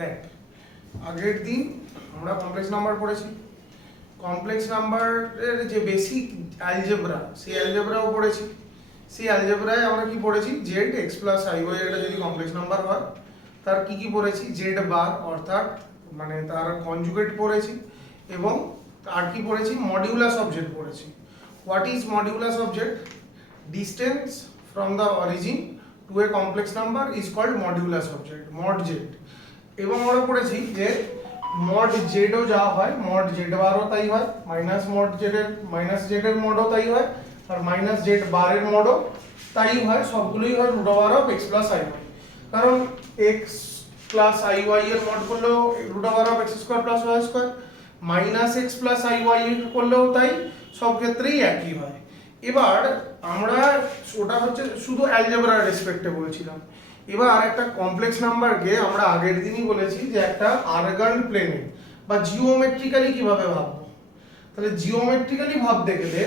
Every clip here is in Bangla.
দেখ, আগের দিন আমরা কমপ্লেক্স নাম্বার পড়েছি। কমপ্লেক্স নাম্বারের যে বেসিক অ্যালজেব্রা, সেই অ্যালজেব্রাও পড়েছি। সেই অ্যালজেব্রায় আমরা কি পড়েছি, Z X plus I Y এটা যদি কমপ্লেক্স নাম্বার হয় তার কি কি পড়েছি, জেড বার অর্থাৎ মানে তার কনজুগেট পড়েছি, এবং আর কি পড়েছি, মডিউলাস অফ জেড পড়েছি। What is modulus of Z? Distance from the origin to a complex number is called modulus of Z, mod Z. এবং আমরা পড়েছি যে মড জেডও যা হয়, মড জেড বারও তাই হয়, মাইনাস জেডের মডও তাই হয়, আর মাইনাস জেড বারের মডও তাই হয়, সবগুলোই হয় root over of X plus I Y. কারণ এক্স প্লাস আই ওয়াই এর মড করলেও root over of X square plus Y square, minus X plus I Y করলেও তাই, সব ক্ষেত্রেই একই হয়। এবার আমরা ওটা হচ্ছে শুধু অ্যালজেব্রার রেসপেক্টে বলছিলাম। এবার একটা কমপ্লেক্স নাম্বারকে আমরা আগের দিনই বলেছি যে একটা আরগান প্লেনে বা জিওমেট্রিক্যালি কিভাবে ভাববো। তাহলে জিওমেট্রিক্যালি ভাবতে গেলে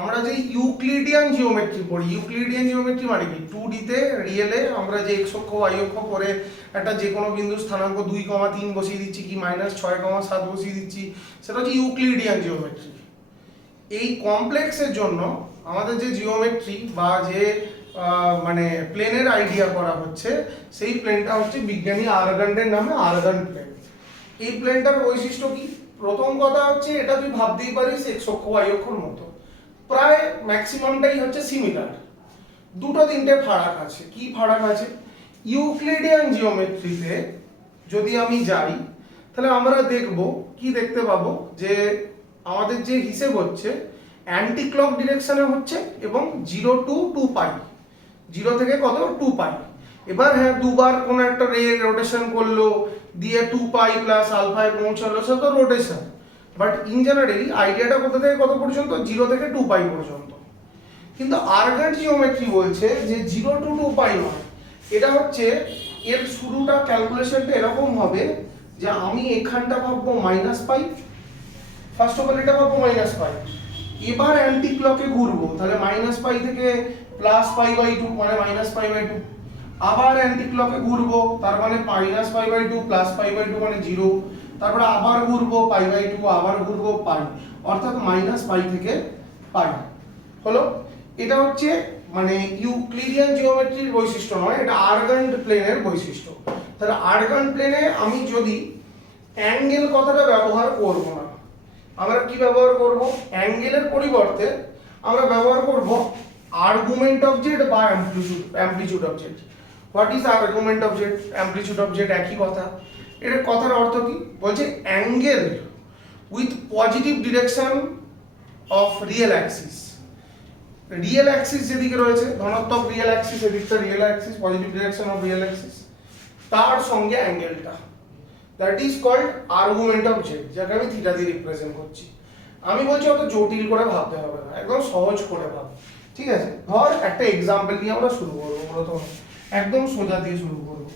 আমরা যে ইউক্লিডিয়ান জিওমেট্রি পড়ি, ইউক্লিডিয়ান জিওমেট্রি মানে কি, 2D তে রিয়েলে আমরা যে এক্স অক্ষ ওয়াই অক্ষ করে একটা যে কোনো বিন্দু স্থানাঙ্ক 2,3 বসিয়ে দিচ্ছি কি -6,7 বসিয়ে দিচ্ছি, সেটা হচ্ছে ইউক্লিডিয়ান জিওমেট্রি। এই কমপ্লেক্সের জন্য আমাদের যে জিওমেট্রি বা যে মানে প্লেনের আইডিয়া করা হচ্ছে, সেই প্লেনটা হচ্ছে বিজ্ঞানী আরগানের নামে আরগান প্লেন। এই প্লেনটার বৈশিষ্ট্য কি? প্রথম কথা হচ্ছে এটা তুই ভাবতেই পারিস এক্স অক্ষ ওয়াই অক্ষর মতো, প্রায় ম্যাক্সিমামটাই হচ্ছে সিমিলার। দুটো তিনটে ফারাক আছে। কি ফারাক আছে? ইউক্লিডিয়ান জিওমেট্রিতে যদি আমি যাই তাহলে আমরা দেখব কি দেখতে পাবো যে আমাদের যে হিসেব হচ্ছে অ্যান্টি ক্লক ডিরেকশনে হচ্ছে এবং 0 to 2 পাই, 0 থেকে কত 2 পাই। এবার হ্যাঁ, দুবার কোনো একটা রে রোটেশন করলো দিয়ে 2 পাই প্লাস আলফায় পৌঁছালো, সে তো রোটেশন। বাট ইন জেনারেলি আইডিয়াটা কোথা থেকে কত পর্যন্ত, 0 থেকে 2 পাই পর্যন্ত। কিন্তু আরগান জিওমেট্রি বলছে যে 0 to 2 পাই নয়, এটা হচ্ছে এর শুরুটা ক্যালকুলেশনটা এরকম হবে যে আমি এখানটা ভাববো -পাই, ফার্স্ট অফ অল এটা ভাববো -পাই, এবার অ্যান্টি ক্লকে ঘুরবো, তাহলে -পাই থেকে +π/2 মানে -π/2, আবার অ্যান্টি ক্লকে ঘুরবো, তার মানে -π/2 +π/2 মানে 0, তারপরে আবার ঘুরবো π/2, আবার ঘুরবো পাই, অর্থাৎ -পাই থেকে পাই হলো। এটা হচ্ছে মানে ইউক্লিডিয়ান জিওমেট্রির বৈশিষ্ট্য নয়, এটা আরগান প্লেনের বৈশিষ্ট্য। তাহলে আরগান প্লেনে আমি যদি অ্যাঙ্গেল কথাটা ব্যবহার করব না, আমরা কি ব্যবহার করব, অ্যাঙ্গেলের পরিবর্তে আমরা ব্যবহার করব আর্গুমেন্ট অফ জেড বা amplitude of Z. What is argument of Z, amplitude of Z একই কথা। এর কথার অর্থ কি? বলছে angle with positive direction of real axis. Real axis যেদিকে রয়েছে, ধনাত্মক রিয়েল অ্যাক্সিস, এদিকটা real axis, positive direction of real axis, তার সঙ্গে অ্যাঙ্গেলটা, that is called argument of Z, যাকে আমি থিটা দিয়ে রিপ্রেজেন্ট করছি। আমি বলছি অত জটিল করে ভাবতে হবে না, একদম সহজ করে ভাব, ঠিক আছে? ধর একটা এক্সাম্পল দিয়ে আমরা শুরু করবো, প্রথমে একদম সোজা দিয়ে শুরু করব।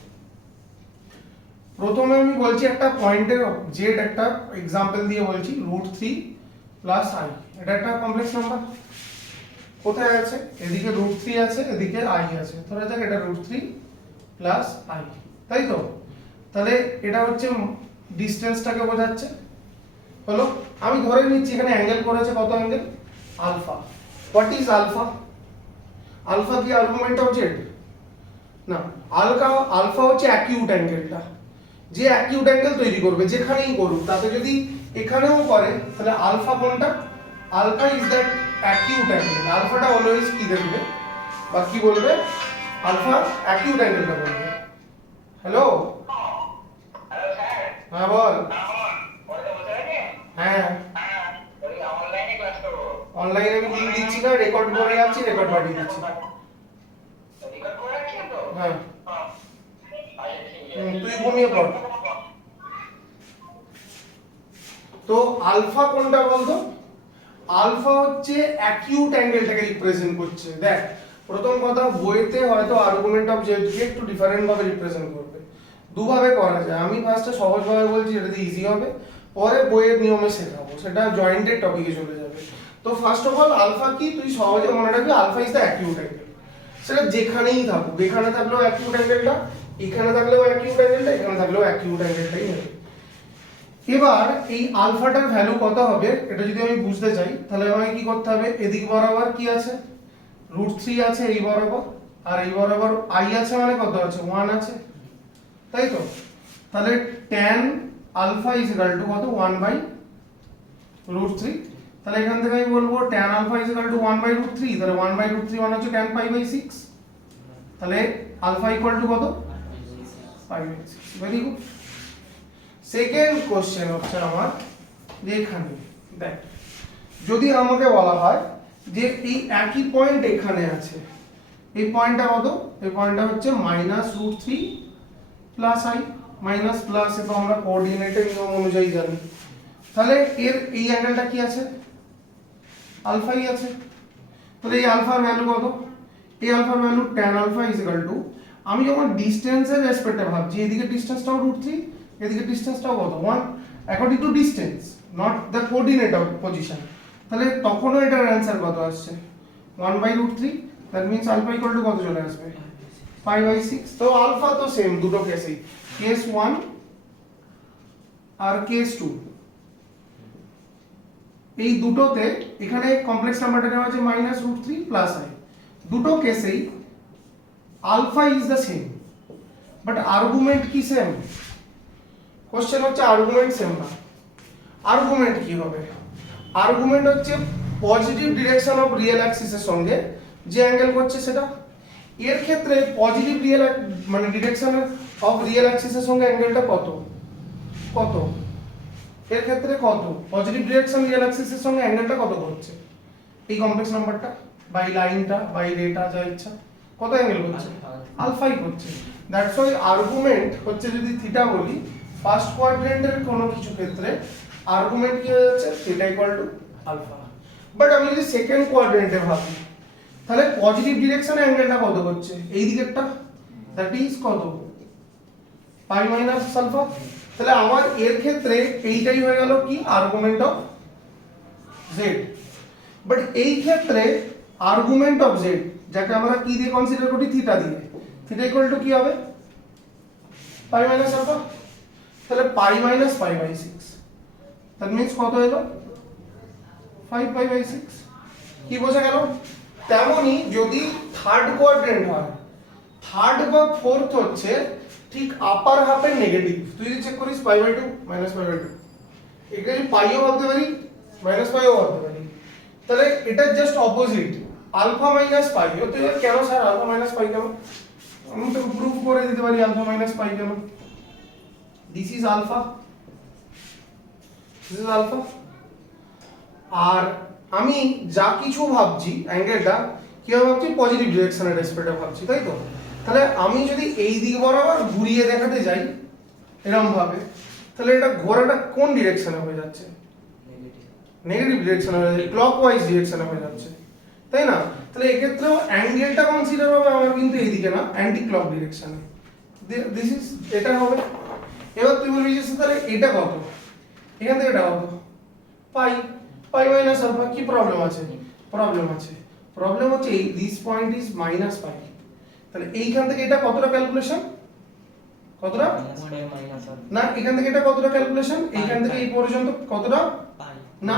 প্রথমে আমি বলছি একটা পয়েন্টের জেড, একটা এক্সাম্পল দিয়ে বলছি √3 + i, এটা একটা কমপ্লেক্স নাম্বার। কোথায় আছে? এদিকে √3 আছে, এদিকে i আছে, ধরা যাক এটা √3 + i, তাই তো? তাহলে এটা হচ্ছে ডিসটেন্সটাকে বোঝাচ্ছে হলো। আমি ধরে নিচ্ছি এখানে অ্যাঙ্গেল করেছে কত angle, alpha. What is alpha? Alpha কি আর্গুমেন্ট অফ জেড? না, আলফা হচ্ছে অ্যাকিউট অ্যাঙ্গেলটা, যে অ্যাকিউট অ্যাঙ্গেল তৈরি করবে যেখানেই করুক, তাতে যদি এখানেও করে তাহলে আলফা কোনটা? Alpha is that acute angle. আলফাটা অলওয়েজ কি দেখবে বা কি বলবে? আলফা অ্যাকিউট অ্যাঙ্গেলটা বলবে। হ্যালো, হ্যাঁ বল। হ্যাঁ, অনলাইনে আমি লিংক দিচ্ছি না, রেকর্ড করে রাখছি, রেকর্ড পাঠিয়ে দিচ্ছি। হ্যাঁ, তুই ঘুমিয়ে পড়। তো আলফা কোনটা বলতো? আলফা হচ্ছে অ্যাকিউট অ্যাঙ্গেলটাকে রিপ্রেজেন্ট করছে। দেখ, প্রথম কথা, বইতে হয়তো আর্গুমেন্ট অফ জেডকে একটু ডিফারেন্ট ভাবে রিপ্রেজেন্ট করবে, দুভাবে করা যায়। আমি ফার্স্টে সহজভাবে বলছি, যেটাতে ইজি হবে, পরে বইয়ের নিয়মে শেখাবো, সেটা জয়েন্টেড টপিকে চলে যাবে। তো ফার্স্ট অফ অল আলফা কি তুই সহজে মনে রাখবি, alpha is the acute angle. সেটা যেখানেই থাকুক, এখানে থাকলেও অ্যাকিউট অ্যাঙ্গেলটা, এখানে থাকলেও অ্যাকিউট অ্যাঙ্গেলটা, এখানে থাকলেও অ্যাকিউট অ্যাঙ্গেলটাই হবে। এবার এই আলফাটার ভ্যালু কত হবে এটা যদি আমি বুঝতে চাই, তাহলে আমাকে কি করতে হবে, এদিক বরাবর কি আছে, √3 আছে এই বরাবর, আর এই বরাবর i আছে, মানে কত আছে, 1 আছে, তাই তো? তাহলে tan alpha is equal to কত, 1/√3। তাহলে এখান থেকে আমি বলবো tan alpha is equal to 1/√3, তাহলে 1/√3 মানে হচ্ছে tan π/6, তাহলে আলফা ইকুয়াল টু কত, π/6। Very good. সেকেন্ড কোশ্চেন হচ্ছে আমার যে এখানে দেখ, যদি আমাকে বলা হয় যে এই একই পয়েন্ট এখানে আছে, এই পয়েন্টটা কত, এই পয়েন্টটা হচ্ছে -√3 প্লাস i, মাইনাস প্লাস এ তো আমরা কোঅর্ডিনেটের নিয়ম অনুযায়ী জানি, তাহলে এর এই অ্যাঙ্গেলটা কি আছে, আলফাই আছে। তাহলে এই আলফার ভ্যালু কত, এই আলফার value tan alpha is equal to, আমি যখন ডিসটেন্সের রেসপেক্টে ভাবছি, এদিকে ডিসটেন্সটাও √3, এদিকে ডিসটেন্সটাও কত, 1, according to distance, not the coordinate of position. তাহলে তখনও এটার অ্যান্সার কত আসছে, 1/√3, that means alpha equal to কত চলে আসবে, π/6। তো আলফা তো সেম দুটো কেসেই, কেস 1 আর কেস 2, এই দুটোতে এখানে কমপ্লেক্স নাম্বারটা নেওয়া আছে -√3 প্লাস i, দুটো কেসেই alpha is the same, but argument কি সেম, কোশ্চেন হচ্ছে আর্গুমেন্ট সেম না। আর্গুমেন্ট কি হবে, আর্গুমেন্ট হচ্ছে পজিটিভ ডিরেকশন অফ রিয়েল অ্যাক্সিসের সঙ্গে যে অ্যাঙ্গেল করছে সেটা। এর ক্ষেত্রে পজিটিভ রিয়েল মানে ডিরেকশন অফ রিয়েল অ্যাক্সিসের সঙ্গে অ্যাঙ্গেলটা কত, কত এর ক্ষেত্রে কত, পজিটিভ ডিরেকশন রিয়েল অ্যাক্সিসের সঙ্গে অ্যাঙ্গেলটা কত করছে, এই কমপ্লেক্স নাম্বারটা বাই লাইনটা বাই রেটা যা ইচ্ছা, কত অ্যাঙ্গেল করছে, আলফাই করছে। দ্যাটস ওয়াই আর্গুমেন্ট হচ্ছে, যদি থিটা বলি ফার্স্ট কোয়াড্রেন্টের কোনো কিছু ক্ষেত্রে আর্গুমেন্ট কি হয়ে যাচ্ছে, theta equal to alpha. But আমি যদি সেকেন্ড কোয়াড্রেন্টে ভাবি, তাহলে পজিটিভ ডিরেকশনে অ্যাঙ্গেলটা কত করছে, এই দিকেরটা, দ্যাট ইজ কত, π মাইনাস আলফা। তাহলে আমার এর ক্ষেত্রে এইটাই হয়ে গেল কি, আর্গুমেন্ট অফ জেড। বাট এই ক্ষেত্রে আর্গুমেন্ট অফ জেড, যাকে আমরা কি দিয়ে কনসিডার করি, থিটা দিয়ে, থিটা ইকুয়াল টু কি হবে, π মাইনাস আলফা। তাহলে π মাইনাস π/6, দ্যাট মিন্স কত এলো, 5π/6। কি বোঝা গেল? তেমনি যদি থার্ড কোয়াড্রেন্ট হয়, থার্ড বা ফোর্থ হচ্ছে ঠিক আপার হাফের নেগেটিভ, তুই যদি চেক করিস π/2 -π/2, এটা যদি পাইও ভাবতে পারি মাইনাস পাইও ভাবতে পারি, তাহলে এটা just opposite, alpha minus pi. তো কেন স্যার আলফা মাইনাস পাই কেন, আমি তো প্রুফ করে দিতে পারি আলফা মাইনাস পাই কেন। This is alpha, this is alpha. আর আমি যা কিছু ভাবছি অ্যাঙ্গেলটা কিভাবে ভাবছি, পজিটিভ ডিরেকশনের রেসপেক্টে ভাবছি, তাই তো? তাহলে আমি যদি এই দিক বরাবর ঘুরিয়ে দেখাতে যাই এরকম ভাবে, তাহলে এটা ঘোরাটা কোন ডিরেকশনে হয়ে যাচ্ছে, নেগেটিভ ডিরেকশনে হয়ে যাচ্ছে, ক্লকওয়াইজ ডিরেকশনে হয়ে যাচ্ছে, তাই না? তাহলে এক্ষেত্রেও অ্যাঙ্গেলটা কনসিডার হবে আমার কিন্তু এইদিকে না, অ্যান্টি ক্লক ডিরেকশনে, দিস ইজ, এটা হবে। এবার তুই বলবি যে তাহলে এটা কত, এখান থেকে এটা কত, পাই, পাই মাইনাস আলফা, কি প্রবলেম আছে, প্রবলেম আছে, প্রবলেম হচ্ছে এই দিস পয়েন্ট ইজ মাইনাস পাই। তাহলে এইখান থেকে এটা কতটা ক্যালকুলেশন, কতটা না, এখান থেকে এটা কতটা ক্যালকুলেশন, এইখান থেকে এই পর্যন্ত কতটা, না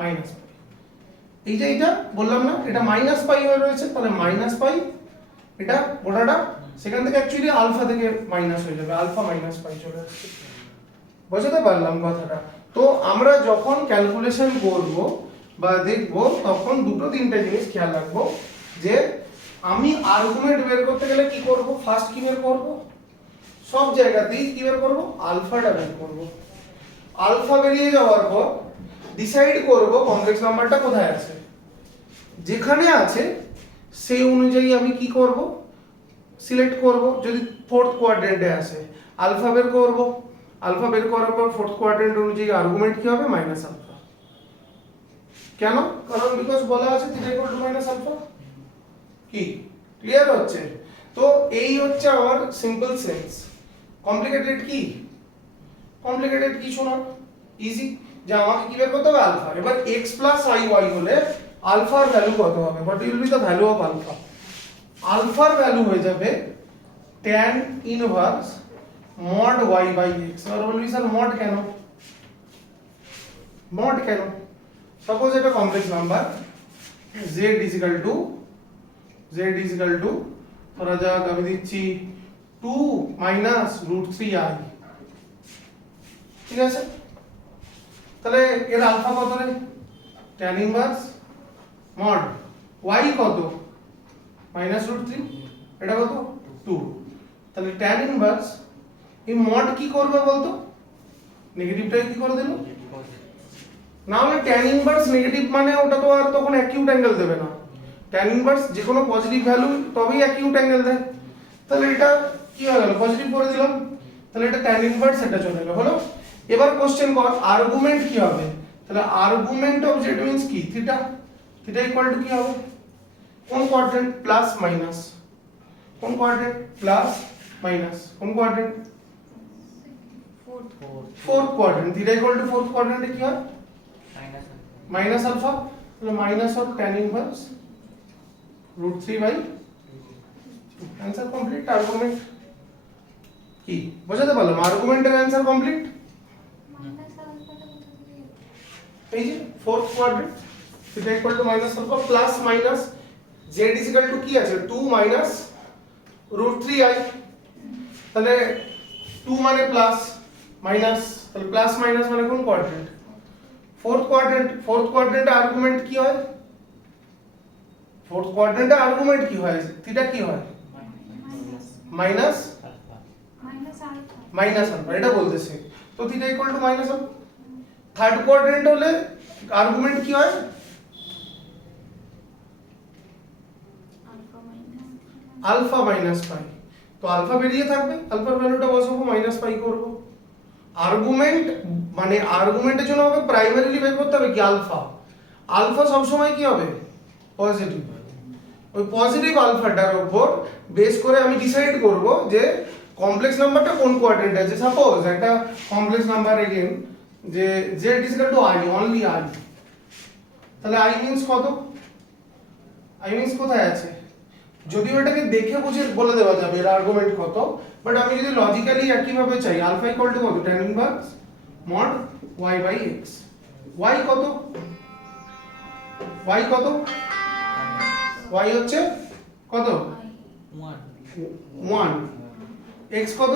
মাইনাস পাই, এই যে এটা বললাম না, এটা মাইনাস পাই হয়ে রয়েছে, তাহলে মাইনাস পাই এটা গোটাটা, সেখান থেকে অ্যাকচুয়ালি আলফা থেকে মাইনাস হয়ে যাবে, আলফা মাইনাস পাই চলে আসছে। বুঝতে পারলাম কথাটা? তো আমরা যখন ক্যালকুলেশন করব বা দেখব, তখন দুটো তিনটা জিনিস খেয়াল রাখবো, যে আমি আর্গুমেন্ট বের করতে গেলে কি করব, ফার্স্ট কি বের করব, সব জায়গাতেই কি বের করব, আলফাটা বের করব। আলফা বেরিয়ে যাওয়ার পর ডিসাইড করব কমপ্লেক্স নাম্বারটা কোথায় আছে, যেখানে আছে সেই অনুযায়ী আমি কি করব, সিলেক্ট করব। যদি ফোর্থ কোয়াড্রেন্টে আসে আলফা বের করব, আলফা বের করার পর ফোর্থ কোয়াড্রেন্ট অনুযায়ী আর্গুমেন্ট কি হবে, মাইনাস আলফা। কেন? কারণ বিকজ বলা আছে theta equal to minus alpha. কি ক্লিয়ার হচ্ছে? তো এই হচ্ছে আমার সিম্পল সেন্স। কমপ্লিকেটেড কি, কমপ্লিকেটেড কিছু না, ইজি, যে আমাকে কি বের করতে হবে, আলফা। এবার x প্লাস আই ওয়াই হলে আলফার ভ্যালু কত হবে, what will be the value of alpha. আলফার ভ্যালু হয়ে যাবে tan inverse mod y by x। আর বলবি স্যার mod কেন, mod কেন? সাপোজ এটা complex number z is equal to ধরা যাক আমি দিচ্ছি 2 মাইনাস রুট 3i, ঠিক আছে? তাহলে এর আলফা কত রে? tan ইনভার্স mod y কত মাইনাস রুট 3, এটা কত 2। তাহলে tan ইনভার্স এই mod কি করবে বলতো? নেগেটিভটাকে কি করে দিল? না হলে tan ইনভার্স নেগেটিভ মানে ওটা তো আর তখন অ্যাকিউট অ্যাঙ্গেল দেবে না। tan ইনভার্স যে কোনো পজিটিভ ভ্যালু তবেই অ্যাকিউট অ্যাঙ্গেল দেয়। তাহলে এটা কি হয়ে গেল? পজিটিভ করে দিলাম, তাহলে এটা tan ইনভার্স এটা চলে গেল, হলো। এবার কোশ্চেন কর আর্গুমেন্ট কি হবে? তাহলে আর্গুমেন্ট অফ z মিন্স কি? থিটা। থিটা ইকুয়াল টু কি হবে? কোন কোয়াড্রেন্ট? Plus minus. কোন কোয়াড্রেন্ট? Plus minus. কোন quadrant? Fourth quadrant. Theta equal to fourth কোয়াড্রেন্টে কি হয়? Minus alpha. তাহলে minus of tan inverse root 3/, answer complete. Argument কি বোঝাতে পারলাম? আর্গুমেন্টের आंसर কমপ্লিট। এই যে fourth quadrant theta equal to minus alpha plus minus z is equal to কি আছে? 2 মাইনাস রুট 3i। তাহলে 2 মানে প্লাস মাইনাস, তাহলে প্লাস মাইনাস মানে কোন কোয়াড্রেন্ট? Fourth quadrant. ফোর্থ কোয়াড্রেন্টে আর্গুমেন্ট কি হয়? ফোর্থ কোয়াড্রেন্টে আর্গুমেন্ট কি হয়? থিটা কি হয়? মাইনাস মাইনাস আলফা, এটা বলতেছে। তো theta equal to minus alpha. Third quadrant হলে আর্গুমেন্ট কি হয়? Alpha minus pi. তো আলফা বেরিয়ে থাকবে, আলফার ভ্যালুটা বসাবো, মাইনাস পাই করব। আর্গুমেন্ট মানে আর্গুমেন্টের জন্য আমাকে প্রাইমারিলি বের করতে হবে কি? আলফা। আলফা সব সময় কি হবে? পজিটিভ। ওই পজিটিভ আলফাটার উপর বেস করে আমি ডিসাইড করব যে কমপ্লেক্স নাম্বারটা কোন কোয়াড্রেন্টে আছে। সাপোজ একটা কমপ্লেক্স নাম্বার এগেইন যে z is equal two i, only i। তাহলে i মিন্স কত? i মিন্স কোথায় আছে? যদিও এটাকে দেখে বুঝে বলে দেওয়া যাবে এর আর্গুমেন্ট কত, বাট আমি যদি লজিক্যালি একই ভাবে চাই আলফা ইকুয়াল টু কত? tan inverse mod y by x। y কত? y কত? y হচ্ছে কত? 1। x কত?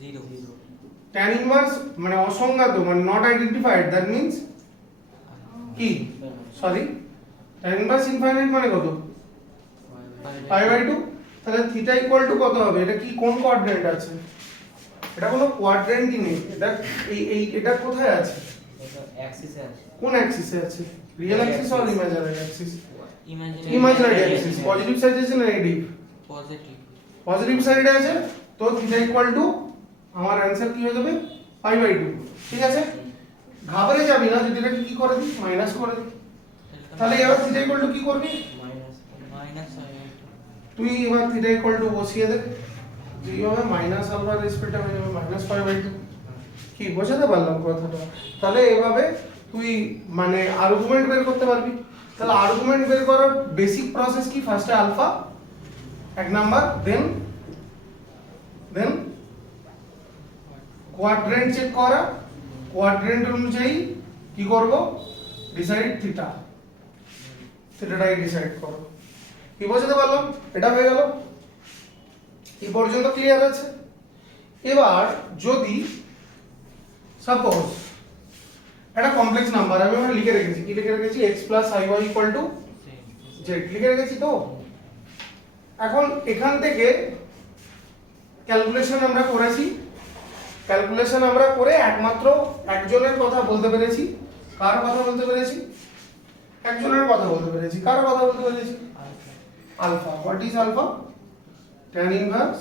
0। tan ইনভার্স মানে অসংজ্ঞাত মানে নট আইডেন্টিফাইড, দ্যাট মিন্স কি? সরি, tan ইনভার্স ইনফাইনাইট মানে কত? π/2। তাহলে থিটা ইকুয়াল টু কত হবে? এটা কি কোন কোয়াড্রেন্ট আছে? এটা কোনো কোয়াড্রেন্টই নেই। এটা এই এটা কোথায় আছে? এটা অ্যাক্সিসে আছে। কোন অ্যাক্সিসে আছে? Real Axis or imaginary Axis? Imaginary imaginary Axis. Positive side আছে না নেগেটিভ? পজিটিভ। পজিটিভ সাইডে আছে, তো থিটা ইকুয়াল টু আমার आंसर কি হয়ে যাবে? π/2। ঠিক আছে, ঘাবড়ে যাবি না যদি এটাকে কি করে দিই? মাইনাস করে দিই। তাহলে এবার থিটা ইকুয়াল টু কি করবি? মাইনাস তুই এবার থিটা ইকুয়াল টু বসিয়ে দে, যে কি হবে? মাইনাস আলফা রেসপেক্টে হয়ে যাবে মাইনাস π/2। কি বোঝাতে পারলাম কথাটা? তাহলে এভাবে তুই মানে আর্গুমেন্ট বের করতে পারবি। তাহলে আর্গুমেন্ট বের করার বেসিক প্রসেস কি? ফার্স্টে আলফা এক নাম্বার, দেন কোয়াড্রেন্ট চেক করা, কোয়াড্রেন্ট অনুযায়ী কি করব? ডিসাইড থিটা, থিটাটাকে ডিসাইড করো। কি বোঝাতে পারলাম? এটা হয়ে গেল। এই পর্যন্ত ক্লিয়ার আছে? এবার যদি সাপোজ একটা কমপ্লেক্স নাম্বার আমি আমরা লিখে রেখেছি, কি লিখে রেখেছি? x + iy = z লিখে রেখেছি। তো এখন এখান থেকে ক্যালকুলেশন আমরা করেছি, ক্যালকুলেশন আমরা করে একমাত্র একজনের কথা বলতে পেরেছি। কার কথা বলতে পেরেছি? একজনের কথা বলতে পেরেছি। কার কথা বলতে পেরেছি? Alpha. What is alpha? tan inverse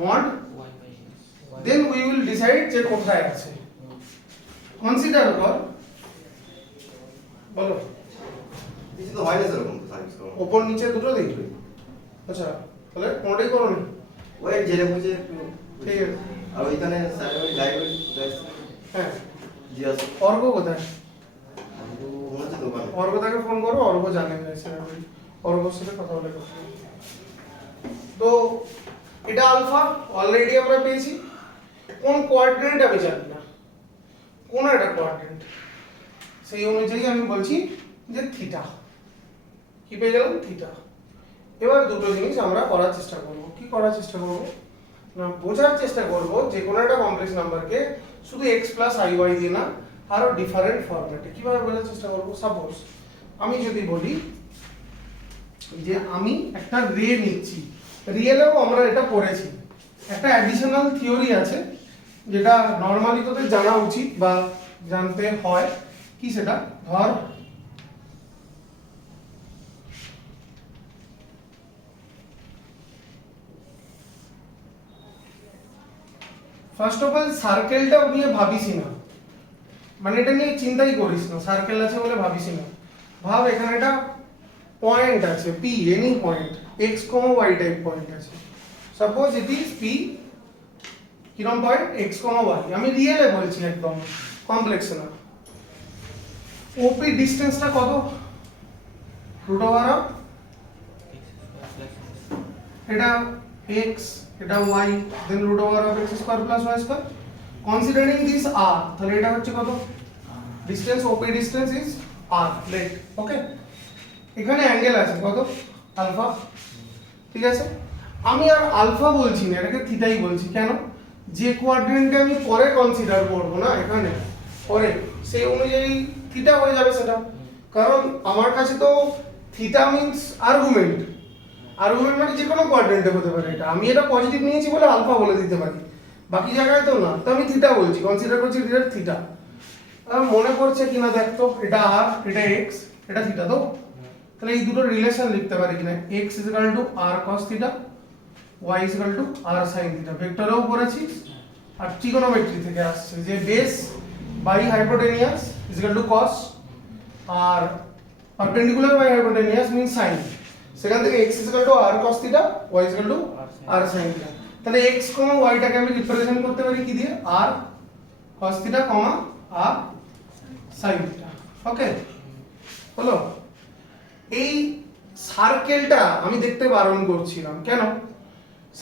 mod, then we will decide যে কোথায় আছে। কনসিডার কর, বলো। কিছু তো হয় না সেরকম সার্ভিস করো। উপর নিচে দুটো দেখবে। আচ্ছা, তাহলে কোনটাই করো নি? ওই জেনে বুঝে একটু ঠিক আছে। আর ওইখানে স্যার ওই লাইব্রেরি হ্যাঁ, জিজ্ঞাসা অর্ঘ কোথায়? তো মনে হচ্ছে দোকানে। অর্ঘটাকে ফোন করো, অর্ঘ জানে না সেরকম। অর্ঘর সাথে কথা বলে করতে। তো এটা আলফা অলরেডি আমরা পেয়েছি। কোন কোয়াড্রেন্ট আমি জানি না, কোন একটা কোয়াড্রেন্ট, সেই অনুযায়ী আমি বলছি যে থিটা। কি পেয়ে গেলাম? থিটা। এবার দুটো জিনিস আমরা করার চেষ্টা করব। কি করার চেষ্টা করব না, বোঝার চেষ্টা করব যে কোনো একটা কমপ্লেক্স নাম্বারকে শুধু x প্লাস আই ওয়াই দিয়ে না, আরো ডিফারেন্ট ফরম্যাটে কিভাবে বোঝার চেষ্টা করব। সাপোজ আমি যদি বলি যে আমি একটা রে নিচ্ছি, রিয়েলেও আমরা এটা পড়েছি, একটা অ্যাডিশনাল থিওরি আছে যেটা নর্মালি তোদের জানা উচিত বা জানতে হয়। কি সেটা? ধর ফার্স্ট অফ অল সার্কেলটা নিয়ে ভাবিসই না, মানে এটা নিয়ে চিন্তাই করিস না, সার্কেল আছে বলে ভাবিসই না। ভাব এখানে একটা পয়েন্ট আছে P, any point x comma y type point আছে। সাপোজ ইট ইজ পি, কিরম পয়েন্ট? X comma y. আমি রিয়েলে বলছি, একদম কমপ্লেক্স না। ওপি ডিসটেন্সটা কত? রুট ওভার অফ এটা এক্স, এটা y, then root over of x square plus y square. Considering this R, তাহলে এটা হচ্ছে কত? Distance, OP distance is R, let. Okay, এখানে অ্যাঙ্গেল আছে কত? আলফা। ঠিক আছে, আমি আর আলফা বলছি না, এটাকে থিটাই বলছি। কেন? যে কোয়াড্রেন্টে আমি পরে কনসিডার করব না, এখানে পরে, সেই অনুযায়ী থিটা হয়ে যাবে সেটা। কারণ আমার কাছে তো থিটা মিন্স আর্গুমেন্ট, আর্গুমেন্ট মানে যে কোনো কোয়াড্রেন্টে হতে পারে। এটা আমি এটা পজিটিভ নিয়েছি বলে আলফা বলে দিতে পারি, বাকি জায়গায় তো না। তো আমি থিটা বলছি, কনসিডার করছি এটা থিটা। মনে পড়ছে কিনা দেখ তো, এটা আর, এটা এক্স, এটা থিটা। তো তাহলে এই দুটো রিলেশন লিখতে পারি কিনা? x r cos theta, y r sin theta. ভেক্টরেও পড়েছি, আর ট্রিগোনোমেট্রি থেকে আসছে যে বেস বাই হাইপোটেনিয়াস cos, আর perpendicular by hypotenuse means sin। সেখান থেকে x r cos theta, y r sin theta. তাহলে x, y টাকে আমি রিপ্রেজেন্ট করতে পারি কি দিয়ে? r cos theta, r sin theta. Okay, হলো? এই সার্কেলটা আমি দেখতে বারণ করছিলাম কেন?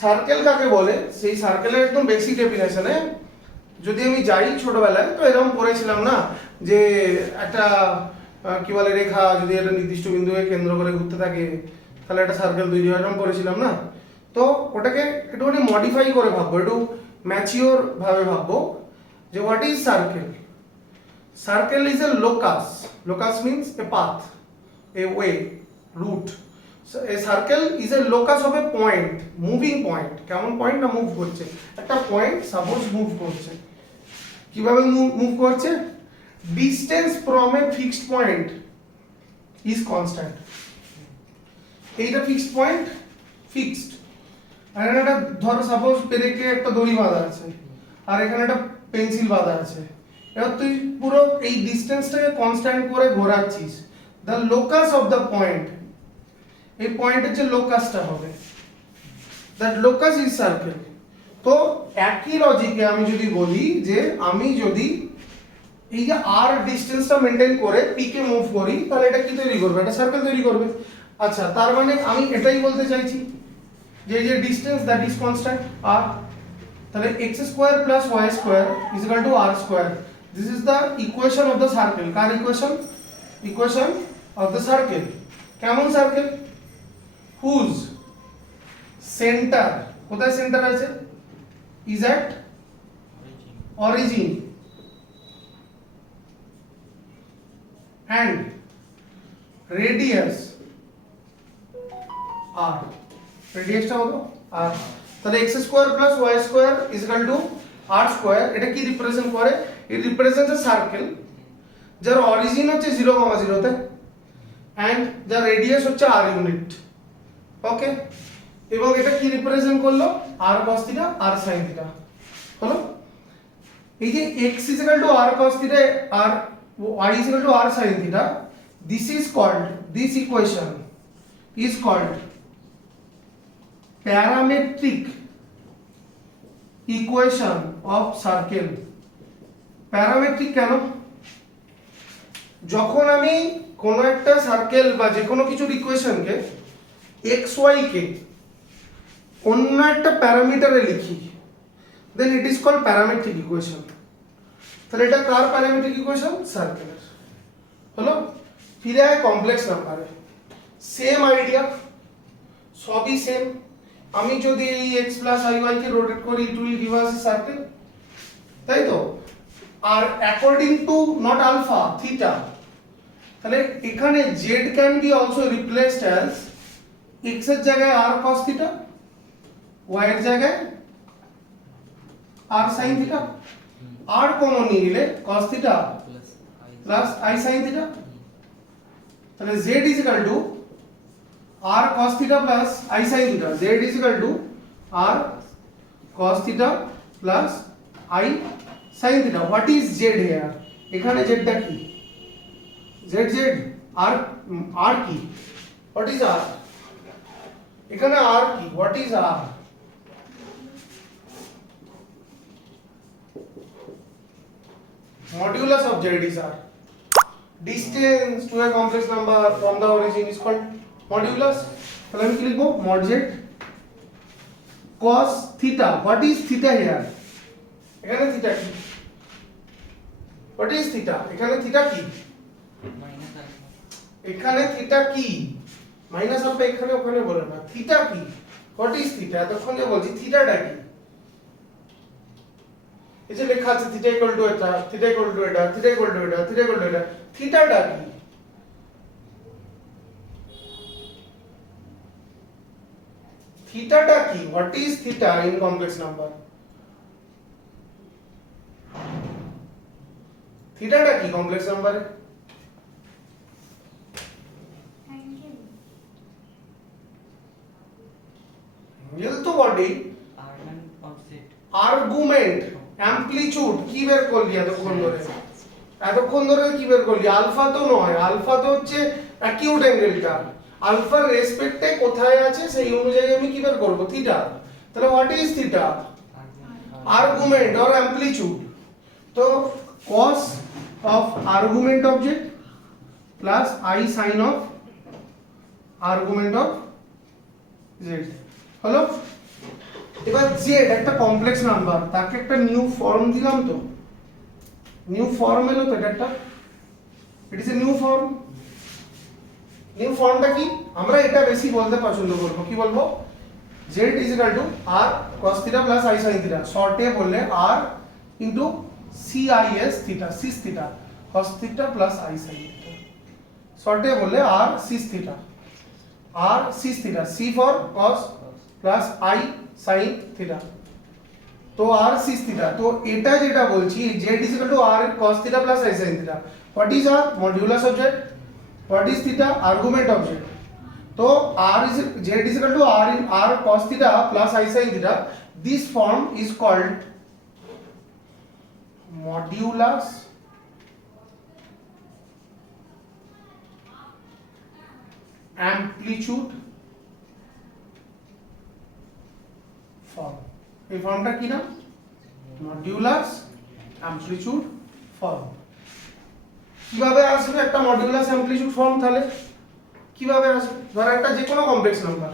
সার্কেল কাকে বলে? সেই সার্কেলের একদম বেসিক ডেফিনেশনে যদি আমি যাই, ছোটবেলায় তো এরকম পড়েছিলাম না যে একটা কি বলে, রেখা যদি একটা নির্দিষ্ট বিন্দুকে কেন্দ্র করে ঘুরতে থাকে তাহলে একটা সার্কেল তৈরি হয়, এরকম পড়েছিলাম না? তো ওটাকে একটুখানি মডিফাই করে ভাববো, একটু ম্যাচিওর ভাবে ভাববো যে what is circle. Circle is a locus, locus means a path, a way, route. So a circle is a locus of a point, moving point. কেমন পয়েন্ট? না মুভ করছে একটা পয়েন্ট, সাপোজ মুভ করছে। কিভাবে মুভ করছে? Distance from a fixed point is constant. এইটা ফিক্সড পয়েন্ট, ফিক্সড। আর এখানে একটা ধরো সাপোজ পেরেকে একটা দড়ি বাঁধা আছে, আর এখানে একটা পেন্সিল বাঁধা আছে। এবার তুই পুরো এই ডিসটেন্সটাকে কনস্ট্যান্ট করে ঘোরাচ্ছিস। the locus of the point, এই পয়েন্টের যে লোকাসটা হবে, that locus is circle। তো একই লজিকে আমি যদি বলি যে আমি যদি এই যে r ডিসটেন্সটা মেইনটেইন করে p কে মুভ করি, তাহলে এটা কি তৈরি করবে? একটা সার্কেল তৈরি করবে। আচ্ছা, তার মানে আমি এটাই বলতে চাইছি যে যে distance that is constant r, তাহলে x square plus y square is equal two r square. This is the equation of the circle. Car equation? Equation of the circle। কেমন সার্কেল? whose center, কোথায় সেন্টার আছে? is at origin and radius r, রেডিয়াসটা হলো r। তাহলে x square plus y square is equal two r square. এটা কি রিপ্রেজেন্ট করে? ইট রিপ্রেজেন্টস আ সার্কেল যার অরিজিন হচ্ছে 0,0 তে and যার রেডিয়াস হচ্ছে r ইউনিট। ওকে, এবং এটা কি রিপ্রেজেন্ট করলো? r cos theta, r sin theta. হলো? এই যে x r cos থিটা আর y r sin theta, this is called, this equation is called parametric equation of circle। Parametric কেন? যখন আমি কোনো একটা সার্কেল বা যে কোনো কিছুর ইকুয়েশনকে xy কে অন্য একটা প্যারামিটারে লিখি, then it is called parametric equation. তাহলে এটা কার প্যারামেট্রিক ইকুয়েশন? সার্কেলের। হলো? ফিরে আয় কমপ্লেক্স নাম্বারে, সেম আইডিয়া, সবই সেম। আমি যদি এই x প্লাস iy কে রোটেট করি, it will give us a circle, তাই তো? আর according to not alpha, theta, তাহলে এখানে z can be also replaced as x এর জায়গায় r cos থিটা, y এর জায়গায় r sin theta, r common নিয়ে নিলে cos theta plus i sin theta. তাহলে z is equal to r cos theta plus i sin theta, z is equal to r cos theta plus i sin theta. What is z here? এখানে z টা কি? z r কি? What is r? এখানে r কি? What is r? Modulus of z is r. Distance to a complex number from the origin is called modulus. তাহলে আমি কি লিখবো? mod z cos theta. What is theta here? এখানে theta কি? What is theta? এখানে theta কি? Minus alpha. এখানে theta কি? মাইনাস আলফা এখানে ওখানে বলে না। theta কি? What is theta? এতক্ষণ যে বলছি theta টা কি? এই যে লেখা আছে theta equal to এটা, theta equal to এটা, theta equal to এটা, theta equal to এটা, theta টা কি? theta টা কি? What is theta in complex number? theta টা কি complex number এ? Angle তো বডি, আর্গুমেন্ট, অ্যামপ্লিটিউড কি বের করলি এতক্ষণ ধরে? এতক্ষণ ধরে কি বের করলি? আলফা তো নয়, আলফা তো হচ্ছে অ্যাকিউট অ্যাঙ্গেলটা। আলফার রেসপেক্টে কোথায় আছে সেই অনুযায়ী আমি কি বের করব? থিটা। তাহলে what is theta? Argument or amplitude. তো cos of argument object plus I sin of argument of z হলো। এবার z একটা কমপ্লেক্স নাম্বার, তাকে একটা নিউ ফর্ম দিলাম, তো নিউ ফর্ম এলো, তো এটা একটা, it is a new form. New ফর্মটা কি? আমরা এটা বেশি বলতে পছন্দ করব। কি বলবো? z is equal to r cos theta plus i sin theta, শর্টে বললে r into cis theta, cis theta, cos theta plus i sin theta, শর্টে বললে r cis theta, r cis theta, c for cos plus i sin theta, তো r cis theta। তো এটা যেটা বলছি z is equal to r cos theta plus i sin theta, what is r? Modulus of z. What is theta? Argument of z. तो r is z is equal to r in r cos theta plus i sin theta. This form is called modulus amplitude form. এই ফর্মটা কি নাম? Modulus amplitude form. কিভাবে আসবে একটা মডিউলাস অ্যামপ্লিটিউড ফর্ম? তাহলে কিভাবে আসবে? ধর একটা যে কোনো কমপ্লেক্স নাম্বার,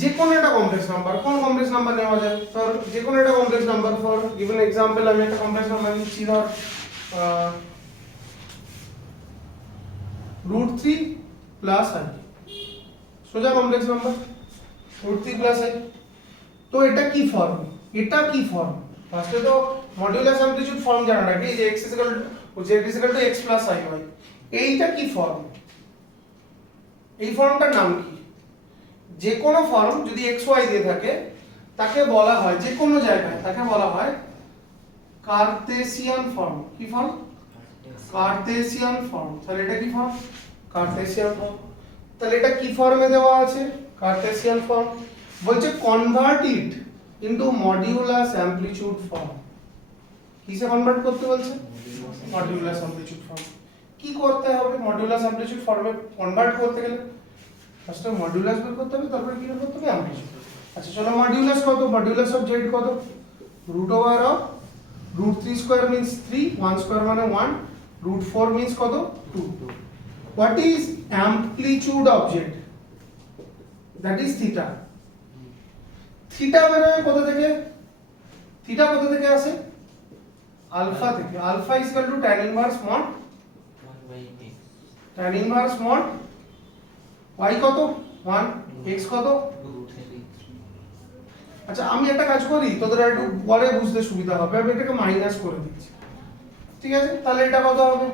যে কোনো একটা কমপ্লেক্স নাম্বার, কোন কমপ্লেক্স নাম্বার নেওয়া যায়? ধর যে কোনো একটা complex number, for given example আমি একটা কমপ্লেক্স নাম্বার নিচ্ছি, ধর √3 প্লাস i, সোজা কমপ্লেক্স নাম্বার √3 প্লাস i। তো এটা কি ফর্ম? এটা কি ফর্ম? ফার্স্টে তো মডিউলাস অ্যামপ্লিটিউড ফর্ম জানা রাখি, যে x is equal to z is equal to x plus iy। এইটা কি ফর্ম? এই ফর্মটার নাম কি? যে কোনো ফর্ম যদি x y দিয়ে থাকে তাকে বলা হয়, যে কোনো জায়গায় তাকে বলা হয় কার্তেসিয়ান ফর্ম। কি ফর্ম? Cartesian form. তাহলে এটা কি ফর্ম? Cartesian form. তাহলে এটা কি ফর্মে দেওয়া আছে? Cartesian form. বলছে convert it into modulus amplitude form. কিসে কনভার্ট করতে বলছে? Modulus amplitude form. কি করতে হবে মডিউলাস অ্যামপ্লিটিউড ফর্মে কনভার্ট করতে গেলে? ফার্স্টে মডিউলাস বের করতে হবে, তারপরে কি বের করতে হবে? অ্যামপ্লিটিউড। আচ্ছা চলো, মডিউলাস কত? মডিউলাস অফ z কত? √3 স্কয়ার means 3, 1 স্কয়ার মানে 1, √4 means কত? 2। What is amplitude of z? That is theta. Theta বেরোয় কোথা থেকে? থিটা কোথা থেকে আসে? আলফা থেকে। Alpha is equal to tan inverse mod 1/8 tan inverse mod y কত 1, x কত। √3 আচ্ছা আমি একটা কাজ করি, তোদের একটু পরে বুঝতে সুবিধা হবে, আমি এটাকে মাইনাস করে দিচ্ছি, ঠিক আছে? তাহলে এটা কত হবে?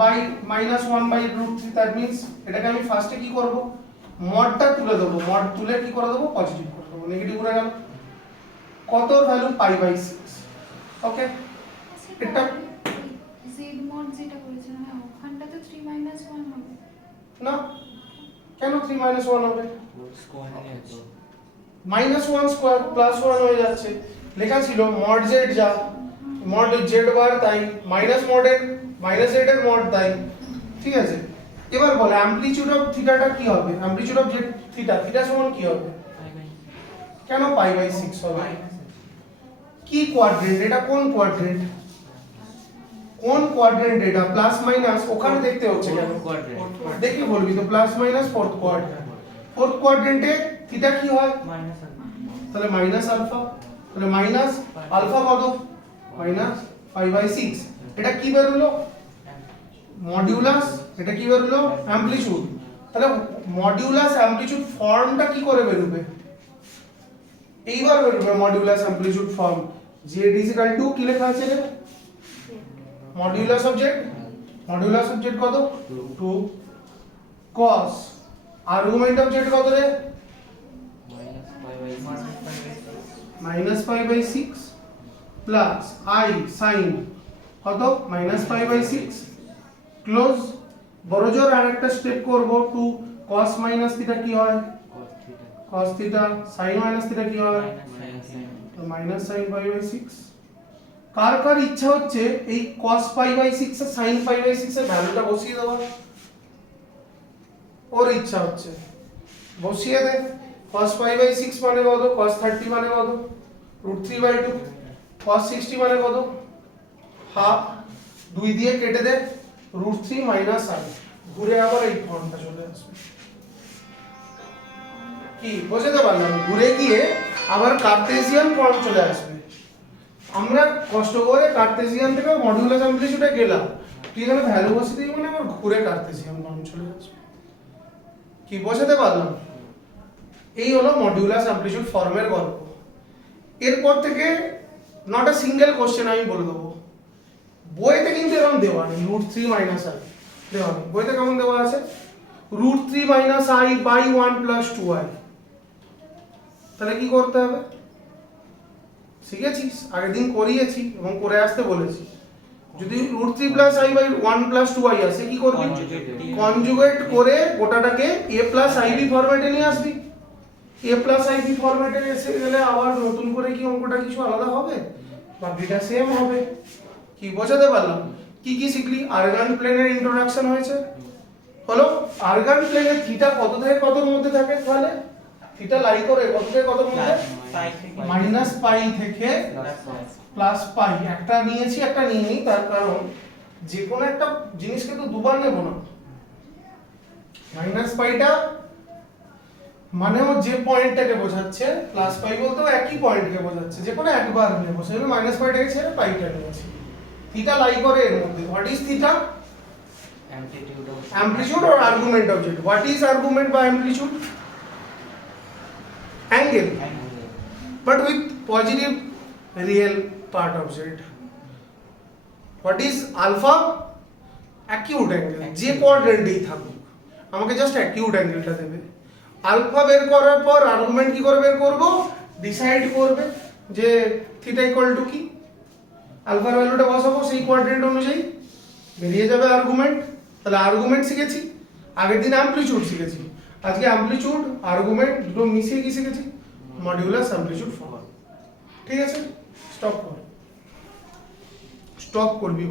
বাই -1/√3, দ্যাট মিন্স এটাকে আমি ফার্স্টে কি করব, মডটা তুলে দেবো, মড তুলে কি করে দেবো, পজিটিভ করে দেবো, নেগেটিভ করে গেল, কত ভ্যালু π/6। ওকে, এটা জেড মড যেটা করেছেন, হ্যাঁ ওখানটা তো 3 - 1 হবে। না, কেন 3 - 1 হবে? স্কোয়ার নিয়ে আছে -1 স্কয়ার +1 হয়ে যাচ্ছে, লেখা ছিল মড জেড যা, মড জেড বার তাই, মাইনাস মডের মাইনাস জেড এর মড তাই, ঠিক আছে? এবার বল অ্যামপ্লিটিউড অফ থিটাটা কি হবে? Amplitude of Z theta, theta সমান কি হবে? কেন π/6 হবে? কি কোয়াড্রেন্ট এটা? কোন কোয়াড্রেন্ট? কোন কোয়াড্রেন্ট এটা? প্লাস মাইনাস ওখানে দেখতে হচ্ছে কেন? quadrant। দেখি বলবি তো, plus minus fourth quadrant. Fourth কোয়াড্রেন্টে থিটা কি হয়? মাইনাস তাহলে মাইনাস আলফা, তাহলে মাইনাস আলফা কত? মাইনাস π/6। এটা কি বেরোলো? মডিউলাস। এটা কি বেরোলো? অ্যামপ্লিটিউড। তাহলে মডিউলাস অ্যামপ্লিটিউড ফর্মটা কি করে বেরোবে? এইবার বেরোবে মডিউলাস অ্যামপ্লিটিউড ফর্ম, z = কি লেখা আছে রে? Modulus of z, modulus of z কত? 2 cos আর্গুমেন্ট অফ z কত রে? -π/6 প্লাস i sin কত? -π/6 ক্লোজ। বড় জোর আরেকটা স্টেপ করব, 2 cos - থিটা কি হয়? cos থিটা, sin - থিটা কি হয়? Minus sin π/6। কার কার ইচ্ছা হচ্ছে এই cos π/6 আর sin π/6 এর ভ্যালুটা বসিয়ে দেওয়া? ওর ইচ্ছা হচ্ছে, বসিয়ে দে। cos π/6 মানে কত? cos 30 মানে কত? √3/2। cos 60 মানে কত? হাফ, 2 দিয়ে কেটে দে, √3 - i, ঘুরে আবার এই ফর্মটা চলে আসবে। কি বুঝতে পারলাম? ঘুরে গিয়ে আবার কার্টেসিয়ান ফর্ম চলে আসবে। আমরা কষ্ট করে কার্টেসিয়ান থেকে মডিউলাস অ্যামপ্লিটিউডে গেলাম, তুই এখানে ভ্যালু বসিয়ে দিই মানে আবার ঘুরে কার্টেসিয়ান ফর্ম চলে আসবে। কি বুঝতে পারলাম? এই হলো মডিউলাস অ্যামপ্লিটিউড ফর্মের গল্প। এরপর থেকে নট আ সিঙ্গেল কোশ্চেন আমি বলে দেবো, বইতে কিন্তু এরকম দেওয়া নেই √3 - i দেওয়া নেই। বইতে কেমন দেওয়া আছে? √3 - i/1 + 2i। তাহলে কি করতে হবে? শিখেছিস, আগের দিন করিয়েছি এবং করে আসতে বলেছি। যদি √3 + i/1 + 2i আসে কি করবি? কনজুগেট করে ওটাটাকে a + ib ফরম্যাটে নিয়ে আসবি। a + ib ফরম্যাটে এসে গেলে আবার নতুন করে কি অঙ্কটা কিছু আলাদা হবে? বাকিটা সেম হবে। কি বোঝাতে পারলাম? কি কি শিখলি? আরগান প্লেনের ইন্ট্রোডাকশন হয়েছে, হলো আরগান প্লেনের থিটা কত থেকে কতর মধ্যে থাকে? তাহলে থিটা লাই করে কত থেকে কতর মধ্যে? -π থেকে +π। একটা নিয়েছি একটা নিইনি, তার কারণ যে কোনো একটা জিনিসকে তো দুবার নেব না। -πটা মানে ও যে পয়েন্টটাকে বোঝাচ্ছে, +π বলতেও একই পয়েন্টকে বোঝাচ্ছে, যে কোনো একবার নেব, সেজন্য -πটাকে ছেড়ে পাইটা নিয়েছি। থিটা লাই করে এর মধ্যে। What is theta? amplitude or argument of z. What is argument by amplitude? Angle, but with positive real part of z. What is alpha? Acute angle, যে কোয়াড্রেন্টেই থাকুক আমাকে জাস্ট অ্যাকিউট অ্যাঙ্গেলটা দেবে। আলফা বের করার পর আর্গুমেন্ট কি করে বের করব? ডিসাইড করবে যে থিটা ইকুয়াল টু কি, আলফার ভ্যালুটা বসাবো, সেই কোয়াড্রেন্ট অনুযায়ী বেরিয়ে যাবে আর্গুমেন্ট। তাহলে আর্গুমেন্ট শিখেছি, আগের দিন অ্যামপ্লিটিউড শিখেছি, আজকে অ্যামপ্লিটিউড আর্গুমেন্ট দুটো মিশিয়ে কি শিখেছি? Modulus amplitude form. ঠিক আছে, স্টপ করবি।